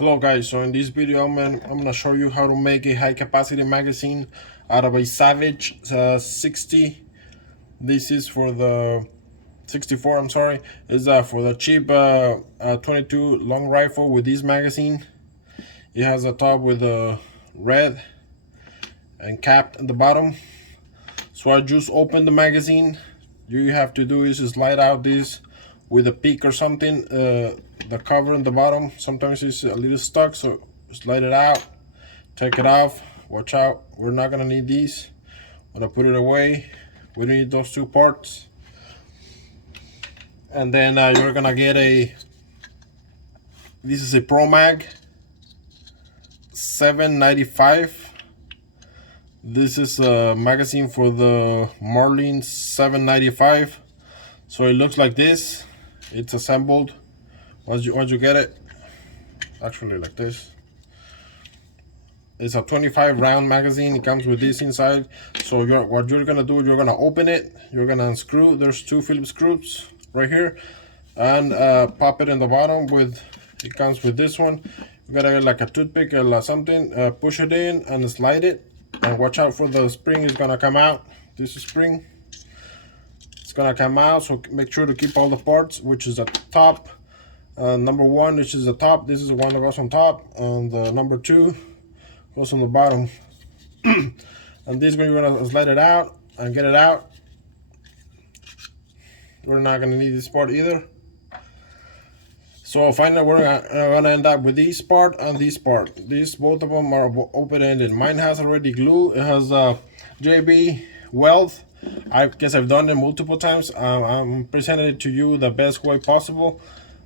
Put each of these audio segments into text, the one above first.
Hello guys, so in this video I'm gonna show you how to make a high capacity magazine out of a Savage 60. This is for the 64, I'm sorry. Is for the cheap 22 long rifle with this magazine. It has a top with a red and capped at the bottom. So I just opened the magazine. You have to do is just slide out this with a pick or something. The cover on the bottom sometimes it's a little stuck, so slide it out, take it off. Watch out, we're not gonna need these. I'm gonna put it away. We don't need those two parts. And then you're gonna get this is a Pro Mag 795. This is a magazine for the Marlin 795. So it looks like this. It's assembled once you get it, actually like this. It's a 25 round magazine. It comes with this inside. So what you're gonna do, you're gonna open it, you're gonna unscrew. There's two Phillips screws right here, and pop it in the bottom with. It comes with this one. You gotta get like a toothpick or something. Push it in and slide it, and watch out for the spring is gonna come out. This is spring. It's gonna come out, so make sure to keep all the parts, which is at the top. Number one, which is the top. This is the one that goes on top, and number two goes on the bottom. And this one you're gonna slide it out and get it out. We're not gonna need this part either. So finally we're gonna end up with this part and this part. These both of them are open-ended. Mine has already glue. It has JB Weld. I guess I've done it multiple times. I'm presenting it to you the best way possible,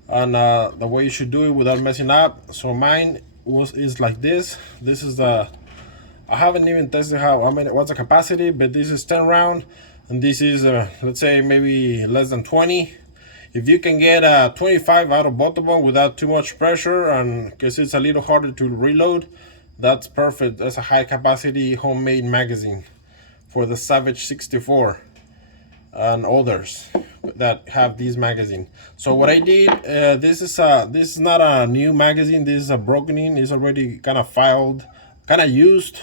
and the way you should do it without messing up. So mine is like this. This is the, I haven't even tested what's the capacity, but this is 10 round, and this is let's say maybe less than 20. If you can get 25 out of both of them without too much pressure, and because it's a little harder to reload, that's perfect. That's a high capacity homemade magazine for the Savage 64 and others that have these magazine. So what I did, this is not a new magazine. This is a broken in. It's already kind of filed, kind of used,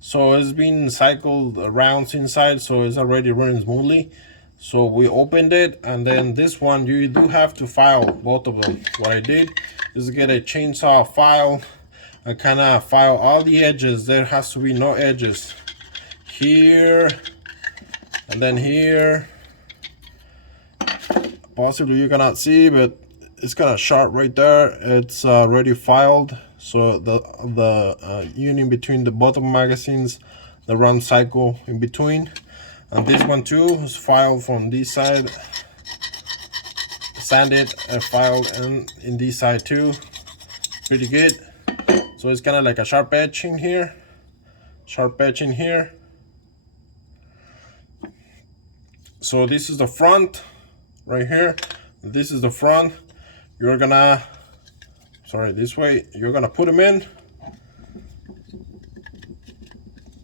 so it's been cycled rounds inside, so it's already running smoothly. So we opened it, and then this one you do have to file both of them. What I did is get a chainsaw file and kind of file all the edges. There has to be no edges here, and then here. Possibly you cannot see, but it's kind of sharp right there. It's already filed, so the union between the bottom magazines, the run cycle in between. And this one too is filed from this side, sanded and filed in this side too. Pretty good. So it's kind of like a sharp edge in here, sharp edge in here. So this is the front right here. This is the front. You're gonna, sorry, this way, you're gonna put them in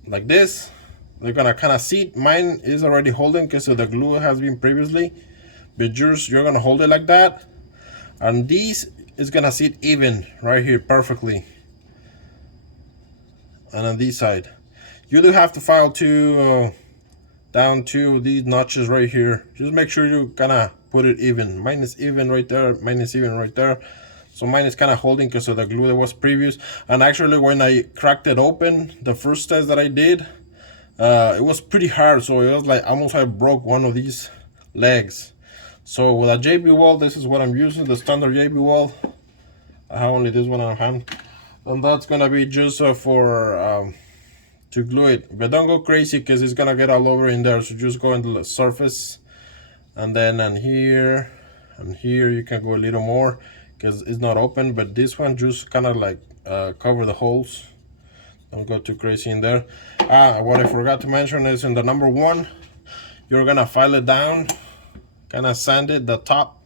like this. They're gonna kind of seat. Mine is already holding because the glue has been previously, but yours, you're gonna hold it like that, and these is gonna sit even right here perfectly. And on this side, you do have to file down to these notches right here. Just make sure you kind of put it even. Mine is even right there. Mine is even right there. So mine is kind of holding because of the glue that was previous. And actually, when I cracked it open, the first test that I did, it was pretty hard, so it was like almost I broke one of these legs. So with a JB Weld, this is what I'm using, the standard JB Weld. I have only this one on hand, and that's gonna be just for to glue it. But don't go crazy because it's gonna get all over in there. So just go into the surface, and then and here you can go a little more because it's not open. But this one just kind of like cover the holes. Don't go too crazy in there. What I forgot to mention is in the number one, you're gonna file it down, kind of sand it the top,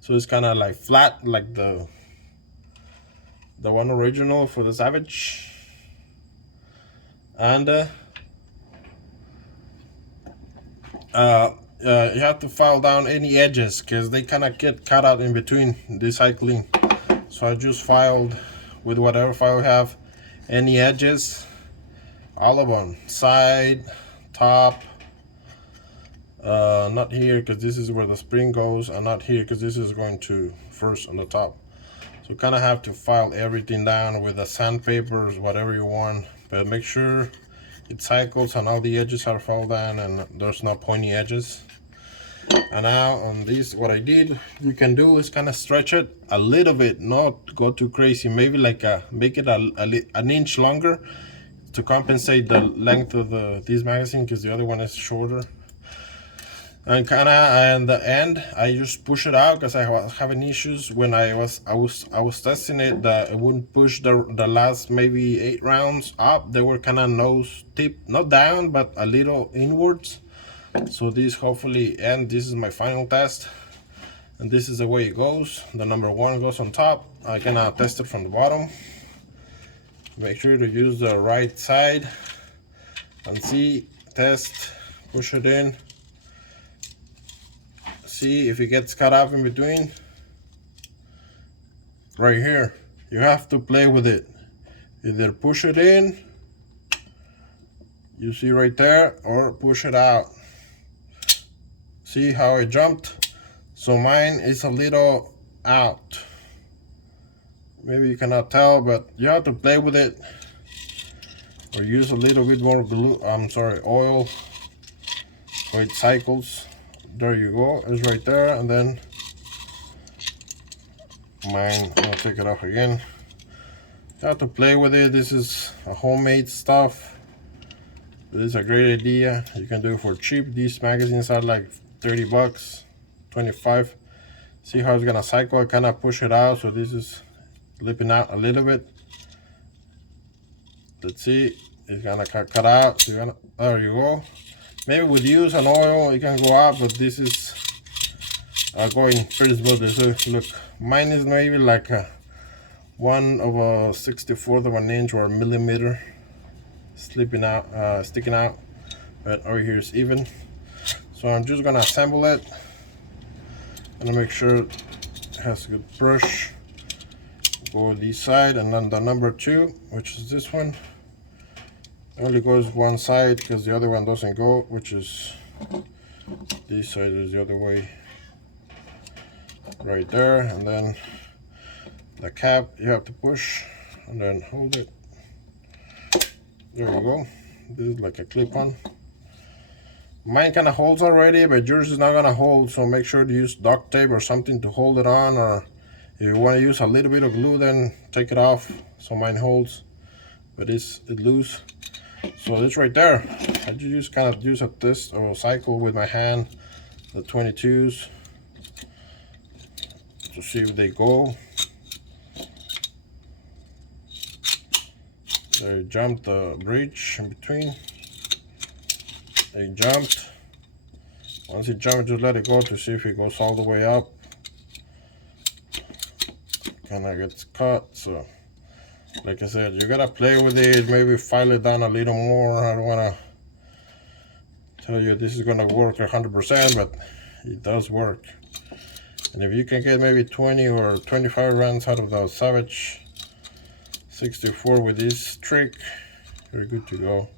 so it's kind of like flat, like the one original for the Savage. And you have to file down any edges because they kind of get cut out in between the cycling. So I just filed with whatever file we have, any edges, all of them, side, top, not here because this is where the spring goes, and not here because this is going to first on the top. So kind of have to file everything down with the sandpaper, whatever you want, but make sure it cycles and all the edges are filed down and there's no pointy edges. And now on this, what I did, you can do is kind of stretch it a little bit, not go too crazy, maybe like make it an inch longer to compensate the length of this magazine because the other one is shorter. And kind of at the end, I just push it out because I was having issues when I was testing it that it wouldn't push the last maybe 8 rounds up. They were kind of nose tip, not down, but a little inwards. So this hopefully, and this is my final test, and this is the way it goes. The number 1 goes on top. I gonna test it from the bottom. Make sure to use the right side and see, test, push it in. See if it gets cut off in between. Right here, you have to play with it. Either push it in, you see right there, or push it out. See how it jumped? So mine is a little out. Maybe you cannot tell, but you have to play with it, or use a little bit more glue, oil, so it cycles. There you go, it's right there. And then mine, I'll take it off again. You have to play with it. This is a homemade stuff. This is a great idea. You can do it for cheap. These magazines are like 30 bucks, 25. See how it's gonna cycle? I kind of push it out, so this is slipping out a little bit. Let's see, it's gonna cut out. So there you go. Maybe with use and oil it can go up, but this is going pretty smoothly. So look, mine is maybe like a 1/64 of an inch or a millimeter slipping out, sticking out, but over here is even. So I'm just gonna assemble it and make sure it has a good brush. Go this side, and then the number 2, which is this one, only goes one side because the other one doesn't go, which is this side is the other way, right there. And then the cap you have to push and then hold it. There you go. This is like a clip-on. Mine kind of holds already, but yours is not gonna hold, so make sure to use duct tape or something to hold it on, or if you want to use a little bit of glue, then take it off. So mine holds, but it's loose. So it's right there. I just kind of use a test or a cycle with my hand, the 22s, to see if they go. They jumped the bridge in between. They jumped. Once it jumped, just let it go to see if it goes all the way up. Kind of gets cut. So like I said, you gotta play with it, maybe file it down a little more. I don't want to tell you this is gonna work 100%, but it does work. And if you can get maybe 20 or 25 rounds out of the Savage 64 with this trick, you're good to go.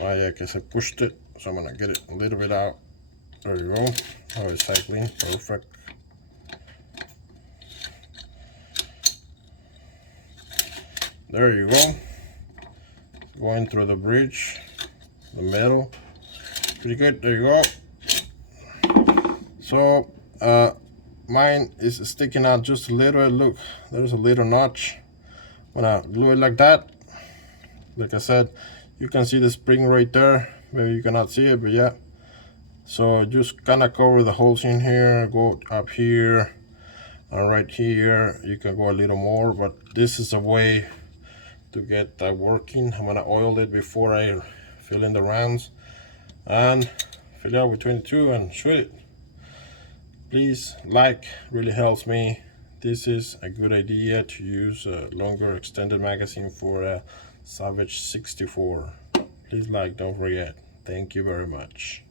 I guess I pushed it, so I'm gonna get it a little bit out. There you go. Oh, it's cycling, perfect. There you go. Going through the bridge, the middle. Pretty good. There you go. So mine is sticking out just a little. Look, there's a little notch. I'm gonna glue it like that. Like I said, you can see the spring right there. Maybe you cannot see it, but yeah. So just kind of cover the holes in here, go up here, and right here. You can go a little more, but this is a way to get that working. I'm gonna oil it before I fill in the rounds, and fill it out with 22 and shoot it. Please like, really helps me. This is a good idea to use a longer extended magazine for a Savage 64. Please like, don't forget. Thank you very much.